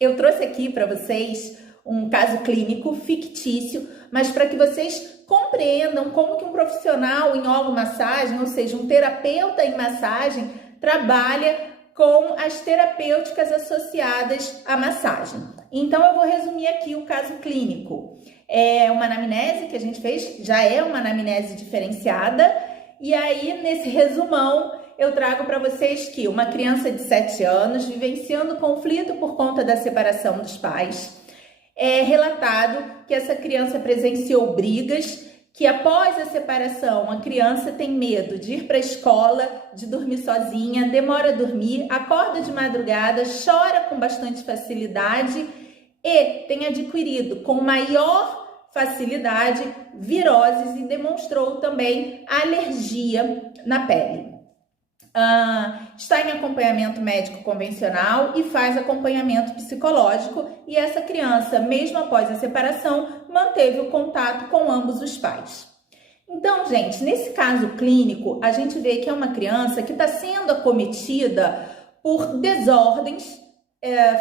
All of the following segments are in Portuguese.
Eu trouxe aqui para vocês um caso clínico fictício, mas para que vocês compreendam como que um profissional em olomassagem, ou seja, um terapeuta em massagem, trabalha com as terapêuticas associadas à massagem. Então, eu vou resumir aqui o caso clínico. É uma anamnese que a gente fez, já é uma anamnese diferenciada, e aí, nesse resumão, eu trago para vocês que uma criança de 7 anos vivenciando conflito por conta da separação dos pais. É relatado que essa criança presenciou brigas, que após a separação a criança tem medo de ir para a escola, de dormir sozinha, demora a dormir, acorda de madrugada, chora com bastante facilidade e tem adquirido com maior facilidade viroses e demonstrou também alergia na pele. Está em acompanhamento médico convencional e faz acompanhamento psicológico, e essa criança, mesmo após a separação, manteve o contato com ambos os pais. Então, gente, nesse caso clínico, a gente vê que é uma criança que está sendo acometida por desordens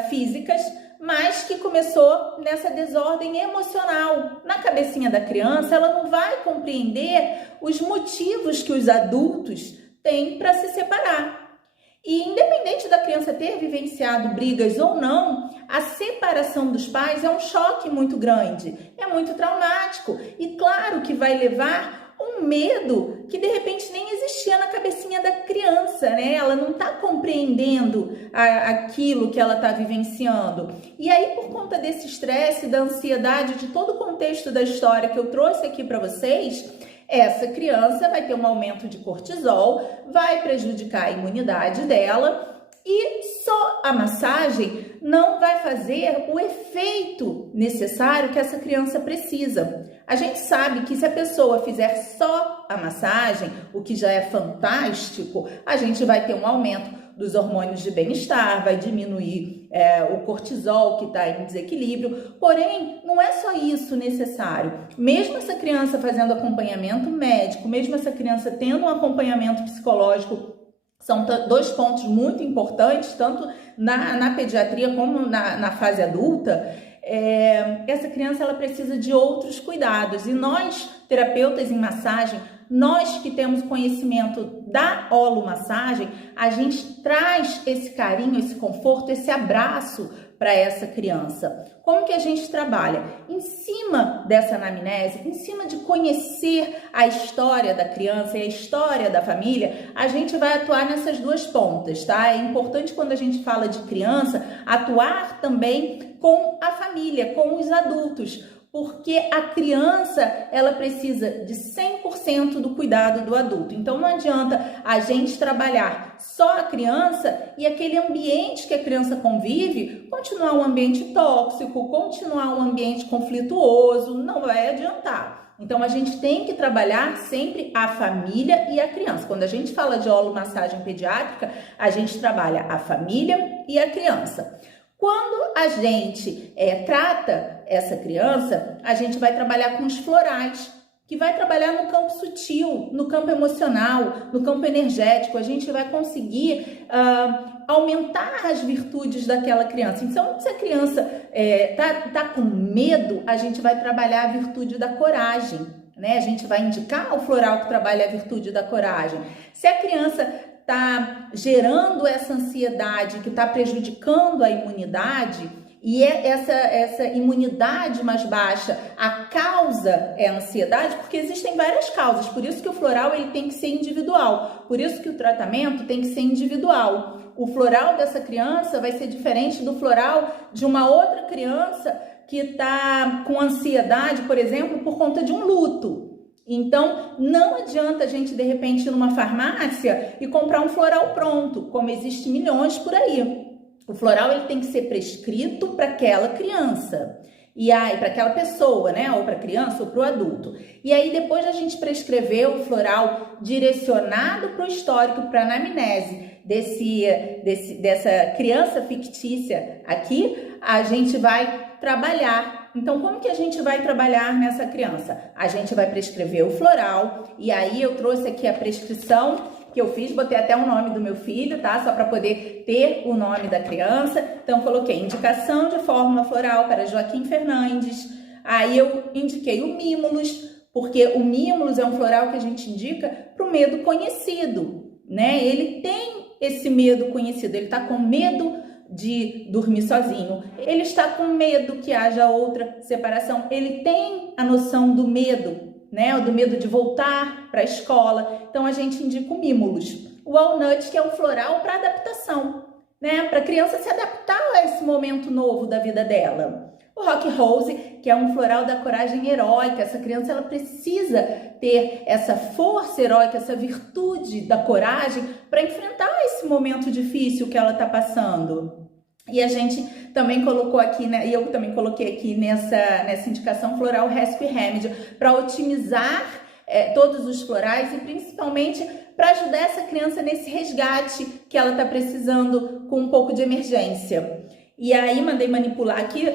físicas, mas que começou nessa desordem emocional. Na cabecinha da criança, ela não vai compreender os motivos que os adultos tem para se separar. E independente da criança ter vivenciado brigas ou não, a separação dos pais é um choque muito grande, é muito traumático e claro que vai levar um medo que de repente nem existia na cabecinha da criança, né? Ela não está compreendendo aquilo que ela está vivenciando. E aí, por conta desse estresse, da ansiedade, de todo o contexto da história que eu trouxe aqui para vocês, essa criança vai ter um aumento de cortisol, vai prejudicar a imunidade dela e só a massagem não vai fazer o efeito necessário que essa criança precisa. A gente sabe que se a pessoa fizer só a massagem, o que já é fantástico, a gente vai ter um aumento dos hormônios de bem-estar, vai diminuir o cortisol que está em desequilíbrio, porém, não é só isso necessário. Mesmo essa criança fazendo acompanhamento médico, mesmo essa criança tendo um acompanhamento psicológico, são dois pontos muito importantes, tanto na pediatria como na fase adulta. Essa criança ela precisa de outros cuidados e nós, terapeutas em massagem, nós que temos conhecimento da olomassagem, a gente traz esse carinho, esse conforto, esse abraço para essa criança. Como que a gente trabalha? Em cima dessa anamnese, em cima de conhecer a história da criança e a história da família, a gente vai atuar nessas duas pontas, tá? É importante quando a gente fala de criança, atuar também com a família, com os adultos, porque a criança, ela precisa de 100% do cuidado do adulto. Então, não adianta a gente trabalhar só a criança e aquele ambiente que a criança convive continuar um ambiente tóxico, continuar um ambiente conflituoso, não vai adiantar. Então, a gente tem que trabalhar sempre a família e a criança. Quando a gente fala de olomassagem pediátrica, a gente trabalha a família e a criança. Quando a gente trata essa criança, a gente vai trabalhar com os florais, que vai trabalhar no campo sutil, no campo emocional, no campo energético. A gente vai conseguir aumentar as virtudes daquela criança. Então, se a criança tá com medo, a gente vai trabalhar a virtude da coragem, né? A gente vai indicar o floral que trabalha a virtude da coragem. Se a criança está gerando essa ansiedade que está prejudicando a imunidade, e essa imunidade mais baixa, a causa é a ansiedade, porque existem várias causas, por isso que o floral ele tem que ser individual, por isso que o tratamento tem que ser individual. O floral dessa criança vai ser diferente do floral de uma outra criança que está com ansiedade, por exemplo, por conta de um luto. Então, não adianta a gente, de repente, ir numa farmácia e comprar um floral pronto, como existe milhões por aí. O floral ele tem que ser prescrito para aquela criança, e aí para aquela pessoa, né? Ou para a criança ou para o adulto. E aí, depois a gente prescrever o floral direcionado para o histórico, para a anamnese dessa criança fictícia aqui, a gente vai trabalhar. Então, como que a gente vai trabalhar nessa criança? A gente vai prescrever o floral, e aí eu trouxe aqui a prescrição que eu fiz, botei até o nome do meu filho, tá? Só para poder ter o nome da criança. Então, coloquei indicação de fórmula floral para Joaquim Fernandes. Aí eu indiquei o Mimulus, porque o Mimulus é um floral que a gente indica para o medo conhecido, né? Ele tem esse medo conhecido, ele tá com medo de dormir sozinho, ele está com medo que haja outra separação, ele tem a noção do medo, né? Do medo de voltar para a escola. Então a gente indica o Mimulus. O Walnut, que é um floral para adaptação, né? Para a criança se adaptar a esse momento novo da vida dela. O Rock Rose, que é um floral da coragem heróica. Essa criança ela precisa ter essa força heróica, essa virtude da coragem para enfrentar esse momento difícil que ela está passando. E a gente também colocou aqui, né, e eu também coloquei aqui nessa indicação floral Rescue Remedy para otimizar todos os florais e principalmente para ajudar essa criança nesse resgate que ela está precisando com um pouco de emergência. E aí mandei manipular aqui.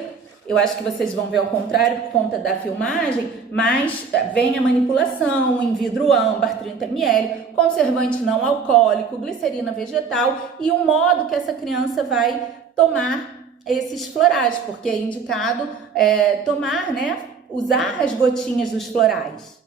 Eu acho que vocês vão ver ao contrário por conta da filmagem, mas vem a manipulação em vidro âmbar, 30 ml, conservante não alcoólico, glicerina vegetal e o modo que essa criança vai tomar esses florais, porque é indicado tomar, né, usar as gotinhas dos florais.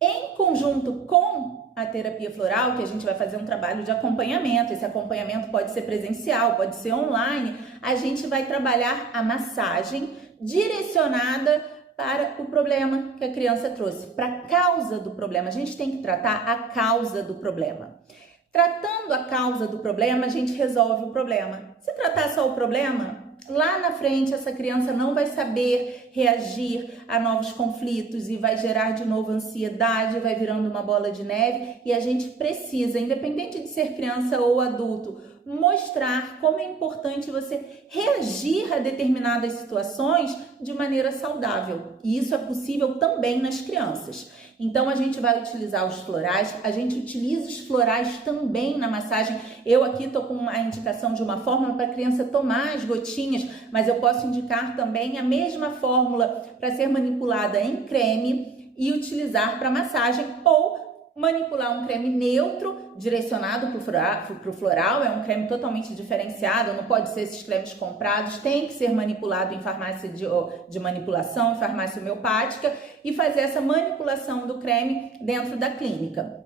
Em conjunto com a terapia floral, que a gente vai fazer um trabalho de acompanhamento, esse acompanhamento pode ser presencial, pode ser online, a gente vai trabalhar a massagem direcionada para o problema que a criança trouxe, para a causa do problema. A gente tem que tratar a causa do problema. Tratando a causa do problema, a gente resolve o problema. Se tratar só o problema, lá na frente essa criança não vai saber reagir a novos conflitos e vai gerar de novo ansiedade, vai virando uma bola de neve e a gente precisa, independente de ser criança ou adulto, mostrar como é importante você reagir a determinadas situações de maneira saudável. E isso é possível também nas crianças. Então a gente vai utilizar os florais, a gente utiliza os florais também na massagem. Eu aqui estou com a indicação de uma fórmula para a criança tomar as gotinhas, mas eu posso indicar também a mesma fórmula para ser manipulada em creme e utilizar para massagem ou manipular um creme neutro direcionado para o floral, é um creme totalmente diferenciado, não pode ser esses cremes comprados, tem que ser manipulado em farmácia de manipulação, em farmácia homeopática e fazer essa manipulação do creme dentro da clínica.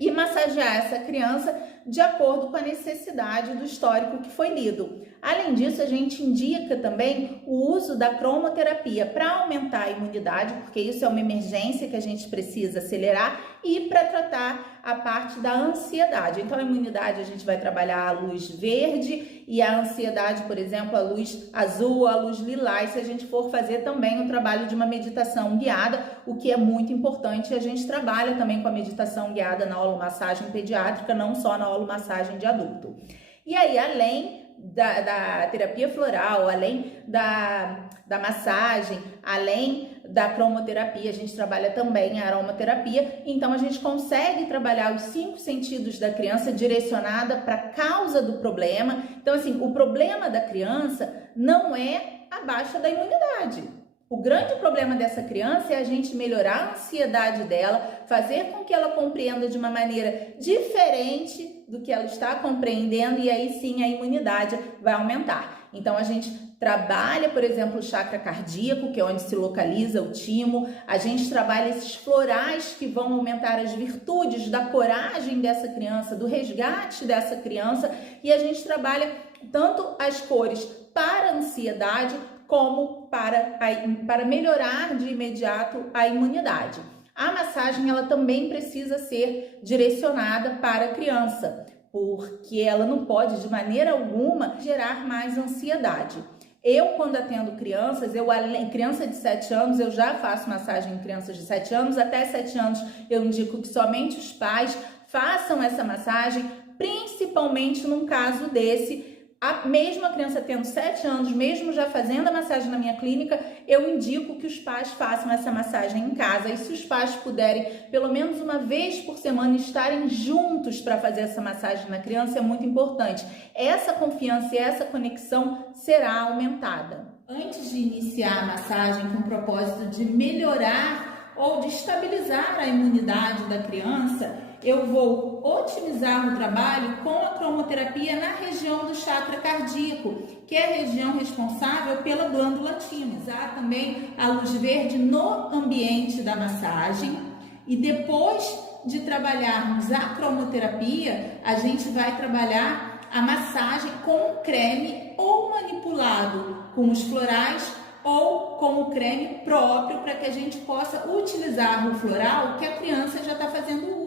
E massagear essa criança de acordo com a necessidade do histórico que foi lido. Além disso, a gente indica também o uso da cromoterapia para aumentar a imunidade, porque isso é uma emergência que a gente precisa acelerar, e para tratar a parte da ansiedade. Então, a imunidade a gente vai trabalhar a luz verde e a ansiedade, por exemplo, a luz azul, a luz lilás, se a gente for fazer também o trabalho de uma meditação guiada, o que é muito importante. A gente trabalha também com a meditação guiada na holomassagem pediátrica, não só na holomassagem de adulto. E aí, além da terapia floral, além da massagem, além da cromoterapia, a gente trabalha também a aromaterapia, então a gente consegue trabalhar os 5 sentidos da criança direcionada para a causa do problema. Então, assim, o problema da criança não é a baixa da imunidade. O grande problema dessa criança é a gente melhorar a ansiedade dela, fazer com que ela compreenda de uma maneira diferente do que ela está compreendendo e aí sim a imunidade vai aumentar. Então a gente trabalha, por exemplo, o chakra cardíaco, que é onde se localiza o timo, a gente trabalha esses florais que vão aumentar as virtudes da coragem dessa criança, do resgate dessa criança, e a gente trabalha tanto as cores para a ansiedade como para melhorar de imediato a imunidade. A massagem ela também precisa ser direcionada para a criança, porque ela não pode de maneira alguma gerar mais ansiedade. Eu, quando atendo crianças, criança de 7 anos, eu já faço massagem em crianças de 7 anos, até 7 anos eu indico que somente os pais façam essa massagem, principalmente num caso desse, Mesmo a criança tendo 7 anos, mesmo já fazendo a massagem na minha clínica, eu indico que os pais façam essa massagem em casa. E se os pais puderem, pelo menos uma vez por semana, estarem juntos para fazer essa massagem na criança, é muito importante. Essa confiança e essa conexão será aumentada. Antes de iniciar a massagem com o propósito de melhorar ou de estabilizar a imunidade da criança, eu vou otimizar o trabalho com a cromoterapia na região do chakra cardíaco, que é a região responsável pela glândula timo. Usar também a luz verde no ambiente da massagem, e depois de trabalharmos a cromoterapia, a gente vai trabalhar a massagem com o creme ou manipulado com os florais ou com o creme próprio, para que a gente possa utilizar o floral que a criança já está fazendo uso.